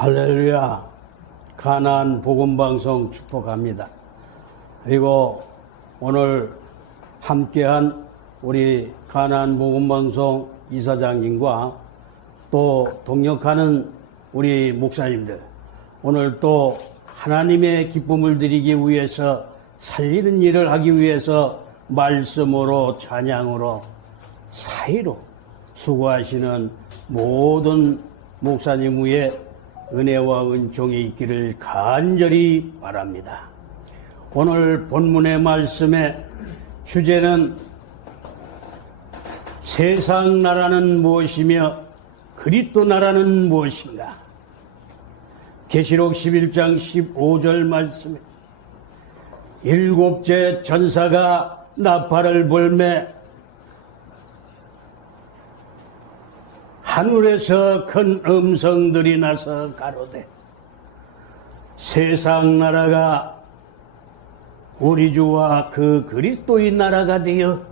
할렐루야. 가나안 복음방송 축복합니다. 그리고 오늘 함께한 우리 가나안 복음방송 이사장님과 또 동역하는 우리 목사님들, 오늘 또 하나님의 기쁨을 드리기 위해서 살리는 일을 하기 위해서 말씀으로 찬양으로 사이로 수고하시는 모든 목사님 위에 은혜와 은총이 있기를 간절히 바랍니다. 오늘 본문의 말씀의 주제는 세상 나라는 무엇이며 그리스도 나라는 무엇인가? 계시록 11장 15절 말씀에 일곱째 천사가 나팔을 불매 하늘에서 큰 음성들이 나서 가로되 세상 나라가 우리 주와 그 그리스도의 나라가 되어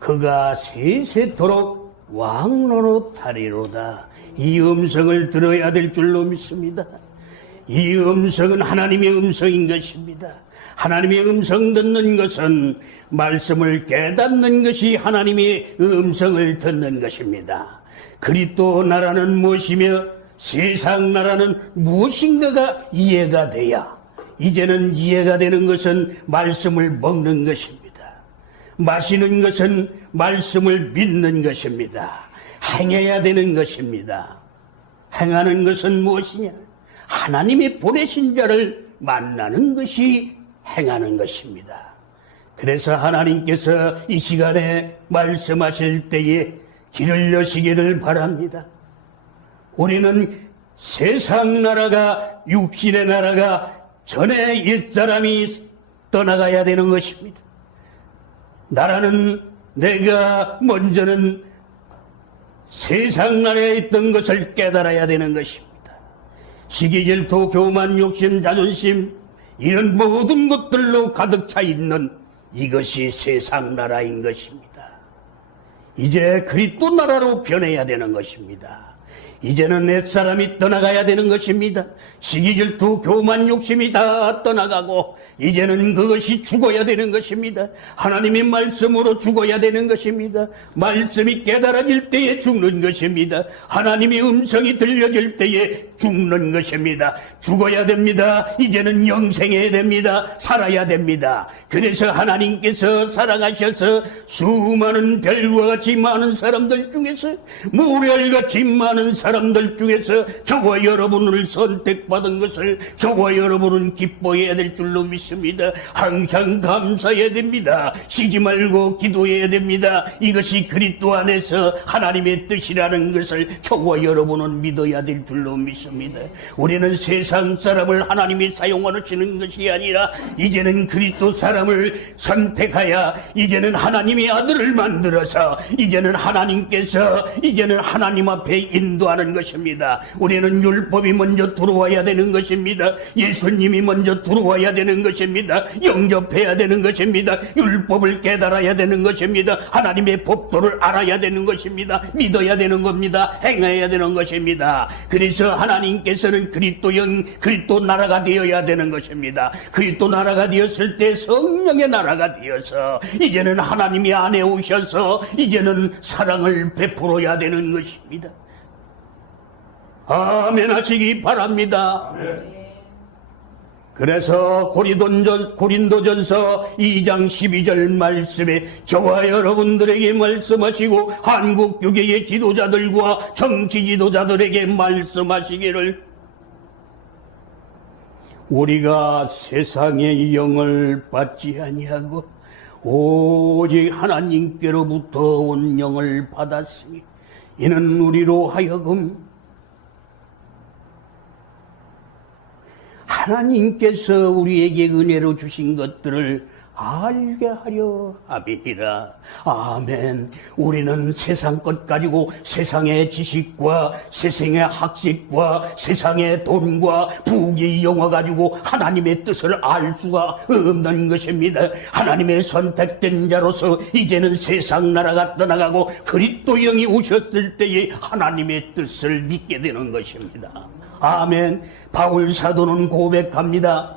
그가 세세토록 왕노릇하리로다. 이 음성을 들어야 될 줄로 믿습니다. 이 음성은 하나님의 음성인 것입니다. 하나님의 음성 듣는 것은 말씀을 깨닫는 것이 하나님의 음성을 듣는 것입니다. 그리스도 나라는 무엇이며 세상 나라는 무엇인가가 이해가 돼야 이제는 이해가 되는 것은 말씀을 먹는 것입니다. 마시는 것은 말씀을 믿는 것입니다. 행해야 되는 것입니다. 행하는 것은 무엇이냐? 하나님이 보내신 자를 만나는 것이 행하는 것입니다. 그래서 하나님께서 이 시간에 말씀하실 때에 길을 여시기를 바랍니다. 우리는 세상 나라가, 육신의 나라가 전에 옛사람이 떠나가야 되는 것입니다. 나라는 내가 먼저는 세상 나라에 있던 것을 깨달아야 되는 것입니다. 시기, 질투, 교만, 욕심, 자존심 이런 모든 것들로 가득 차 있는 이것이 세상 나라인 것입니다. 이제 그리스도 나라로 변해야 되는 것입니다. 이제는 옛사람이 떠나가야 되는 것입니다. 시기, 질투, 교만, 욕심이 다 떠나가고 이제는 그것이 죽어야 되는 것입니다. 하나님의 말씀으로 죽어야 되는 것입니다. 말씀이 깨달아질 때에 죽는 것입니다. 하나님의 음성이 들려질 때에 죽는 것입니다. 죽어야 됩니다. 이제는 영생해야 됩니다. 살아야 됩니다. 그래서 하나님께서 사랑하셔서 수많은 별과 같이 많은 사람들 중에서 모래알같이 많은 사람들 중에서 저와 여러분을 선택받은 것을 저와 여러분은 기뻐해야 될 줄로 믿습니다. 항상 감사해야 됩니다. 쉬지 말고 기도해야 됩니다. 이것이 그리스도 안에서 하나님의 뜻이라는 것을 저와 여러분은 믿어야 될 줄로 믿습니다. 우리는 세상 사람을 하나님이 사용하시는 것이 아니라 이제는 그리스도 사람을 선택하여 이제는 하나님의 아들을 만들어서 이제는 하나님께서 이제는 하나님 앞에 인도하는 것입니다. 우리는 율법이 먼저 들어와야 되는 것입니다. 예수님이 먼저 들어와야 되는 것입니다. 영접해야 되는 것입니다. 율법을 깨달아야 되는 것입니다. 하나님의 법도를 알아야 되는 것입니다. 믿어야 되는 겁니다. 행해야 되는 것입니다. 그래서 하나님께서는 그리스도 나라가 되어야 되는 것입니다. 그리스도 나라가 되었을 때 성령의 나라가 되어서 이제는 하나님이 안에 오셔서 이제는 사랑을 베풀어야 되는 것입니다. 아멘 하시기 바랍니다. 아멘. 그래서 고린도전서 2장 12절 말씀에 저와 여러분들에게 말씀하시고 한국 교계의 지도자들과 정치 지도자들에게 말씀하시기를 우리가 세상의 영을 받지 아니하고 오직 하나님께로부터 온 영을 받았으니 이는 우리로 하여금 하나님께서 우리에게 은혜로 주신 것들을 알게 하려 함이니라. 아멘. 우리는 세상 것 가지고 세상의 지식과 세상의 학식과 세상의 돈과 부귀 영화 가지고 하나님의 뜻을 알 수가 없는 것입니다. 하나님의 선택된 자로서 이제는 세상 나라가 떠나가고 그리스도 영이 오셨을 때에 하나님의 뜻을 믿게 되는 것입니다. 아멘. 바울 사도는 고백합니다.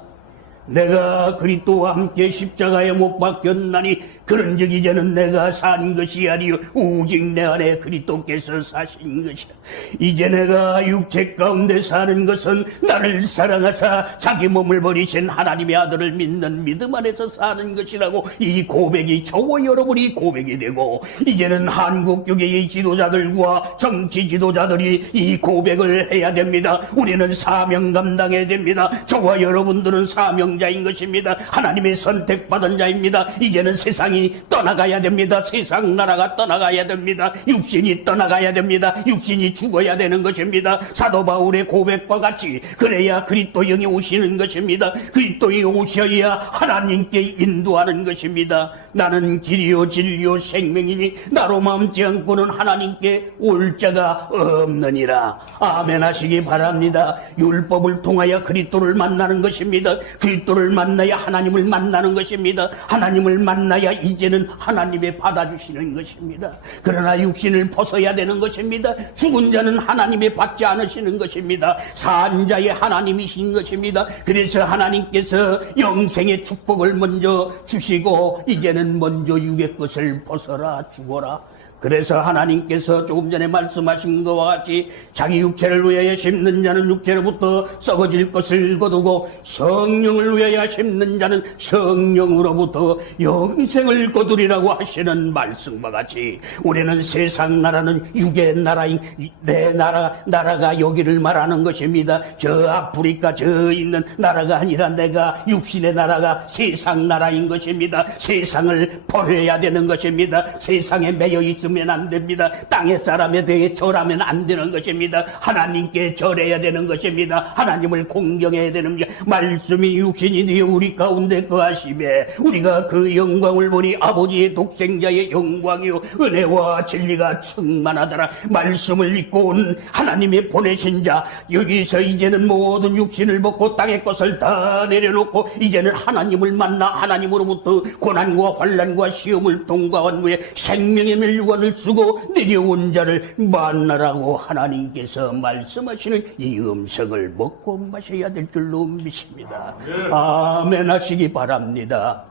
내가 그리스도와 함께 십자가에 못 박혔나니 그런즉 이제는 내가 산 것이 아니요 오직 내 안에 그리스도께서 사신 것이라. 이제 내가 육체 가운데 사는 것은 나를 사랑하사 자기 몸을 버리신 하나님의 아들을 믿는 믿음 안에서 사는 것이라고, 이 고백이 저와 여러분이 고백이 되고, 이제는 한국 교계의 지도자들과 정치 지도자들이 이 고백을 해야 됩니다. 우리는 사명 감당해야 됩니다. 저와 여러분들은 사명자인 것입니다. 하나님의 선택받은 자입니다. 이제는 세상이 떠나가야 됩니다. 세상 나라가 떠나가야 됩니다. 육신이 떠나가야 됩니다. 육신이 죽어야 되는 것입니다. 사도 바울의 고백과 같이 그래야 그리스도 영이 오시는 것입니다. 그리스도에 오셔야 하나님께 인도하는 것입니다. 나는 길이요 진리요 생명이니 나로 마음지 않고는 하나님께 올 자가 없느니라. 아멘 하시기 바랍니다. 율법을 통하여 그리스도를 만나는 것입니다. 그리스도를 만나야 하나님을 만나는 것입니다. 하나님을 만나야 이제는 하나님의 받아주시는 것입니다. 그러나 육신을 벗어야 되는 것입니다. 죽은 자는 하나님의 받지 않으시는 것입니다. 산 자의 하나님이신 것입니다. 그래서 하나님께서 영생의 축복을 먼저 주시고 이제는 먼저 육의 것을 벗어라 죽어라. 그래서 하나님께서 조금 전에 말씀하신 것과 같이 자기 육체를 위하여 심는 자는 육체로부터 썩어질 것을 거두고 성령을 위하여 심는 자는 성령으로부터 영생을 거두리라고 하시는 말씀과 같이 우리는 세상 나라는 육의 나라인 내 나라가 여기를 말하는 것입니다. 저 아프리카 저 있는 나라가 아니라 내가 육신의 나라가 세상 나라인 것입니다. 세상을 버려야 되는 것입니다. 세상에 매여 있으면 안 됩니다. 땅의 사람에 대해 절하면 안 되는 것입니다. 하나님께 절해야 되는 것입니다. 하나님을 공경해야 되는 것. 말씀이 육신이 되어 우리 가운데 거하심에 우리가 그 영광을 보니 아버지의 독생자의 영광이요 은혜와 진리가 충만하더라. 말씀을 믿고 온 하나님의 보내신 자, 여기서 이제는 모든 육신을 벗고 땅의 것을 다 내려놓고 이제는 하나님을 만나 하나님으로부터 고난과 환난과 시험을 통과한 후에 생명의 멸관을 쓰고 내려온 자를 만나라고 하나님께서 말씀하시는 이 음성을 먹고 마셔야 될 줄로 믿습니다. 아멘 하시기 바랍니다.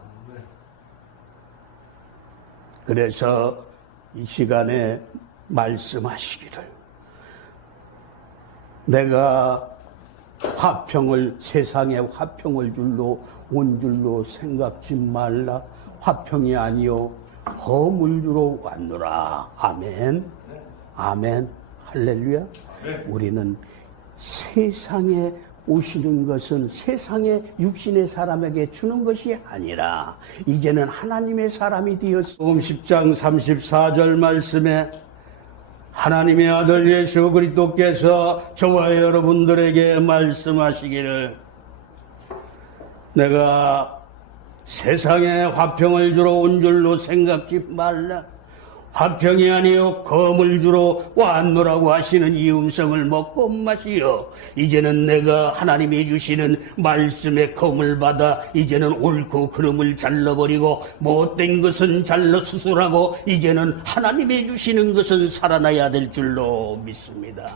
그래서 이 시간에 말씀하시기를, 내가 화평을, 세상에 화평을 줄로 온 줄로 생각지 말라. 화평이 아니요 허물 주러 왔노라. 아멘. 아멘. 할렐루야. 우리는 세상에 오시는 것은 세상의 육신의 사람에게 주는 것이 아니라 이제는 하나님의 사람이 되었어. 요한 10장 34절 말씀에 하나님의 아들 예수 그리스도께서 저와 여러분들에게 말씀하시기를, 내가 세상에 화평을 주러 온 줄로 생각지 말라. 화평이 아니요 검을 주러 왔노라고 하시는 이 음성을 먹고 마시어 이제는 내가 하나님이 주시는 말씀의 검을 받아 이제는 옳고 그름을 잘라버리고 못된 것은 잘라 수술하고 이제는 하나님이 주시는 것은 살아나야 될 줄로 믿습니다.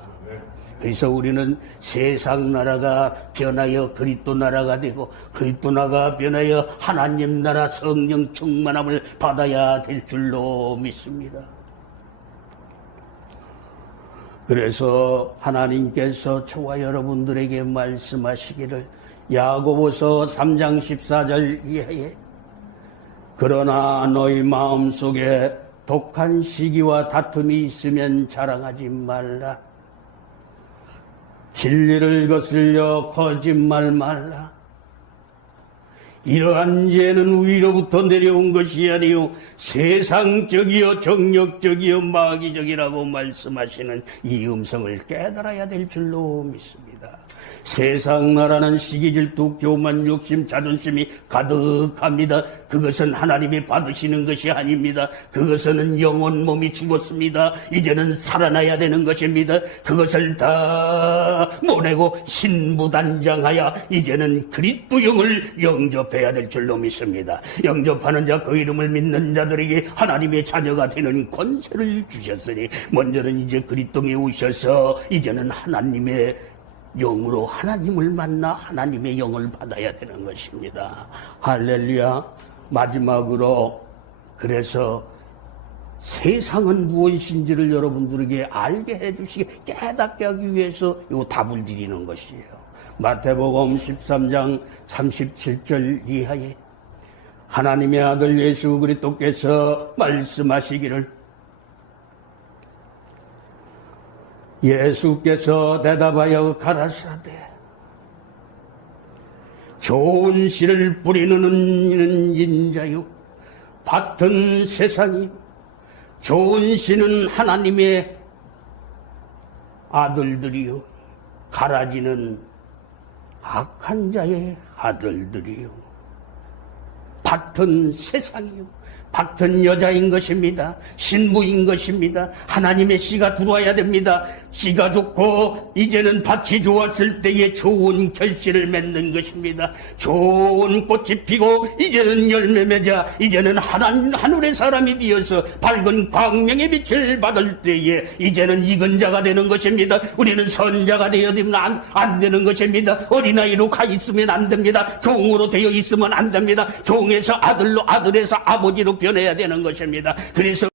그래서 우리는 세상 나라가 변하여 그리스도 나라가 되고 그리스도 나라가 변하여 하나님 나라 성령 충만함을 받아야 될 줄로 믿습니다. 그래서 하나님께서 저와 여러분들에게 말씀하시기를, 야고보서 3장 14절 이하에 그러나 너희 마음속에 독한 시기와 다툼이 있으면 자랑하지 말라. 진리를 거슬려 거짓말 말라. 이러한 죄는 위로부터 내려온 것이 아니요 세상적이요 정력적이요 마귀적이라고 말씀하시는 이 음성을 깨달아야 될 줄로 믿습니다. 세상 나라는 시기, 질투, 교만, 욕심, 자존심이 가득합니다. 그것은 하나님이 받으시는 것이 아닙니다. 그것은 영혼 몸이 죽었습니다. 이제는 살아나야 되는 것입니다. 그것을 다 보내고 신부단장하여 이제는 그리스도 영을 영접해야 될 줄로 믿습니다. 영접하는 자, 그 이름을 믿는 자들에게 하나님의 자녀가 되는 권세를 주셨으니 먼저는 이제 그리스도에 오셔서 이제는 하나님의 영으로 하나님을 만나 하나님의 영을 받아야 되는 것입니다. 할렐루야. 마지막으로 그래서 세상은 무엇인지를 여러분들에게 알게 해주시게 깨닫게 하기 위해서 이 답을 드리는 것이에요. 마태복음 13장 37절 이하에 하나님의 아들 예수 그리스도께서 말씀하시기를 예수께서 대답하여 가라사대 좋은 씨를 뿌리는 인자요 밭은 세상이 좋은 씨는 하나님의 아들들이요 가라지는 악한 자의 아들들이요 밭은 세상이요 밭은 여자인 것입니다. 신부인 것입니다. 하나님의 씨가 들어와야 됩니다. 씨가 좋고 이제는 밭이 좋았을 때에 좋은 결실을 맺는 것입니다. 좋은 꽃이 피고 이제는 열매 맺아 이제는 하늘의 사람이 되어서 밝은 광명의 빛을 받을 때에 이제는 익은 자가 되는 것입니다. 우리는 선자가 되어야 되면 안 되는 것입니다. 어린아이로 가 있으면 안 됩니다. 종으로 되어 있으면 안 됩니다. 종에서 아들로 아들에서 아버지로 변해야 되는 것입니다. 그래서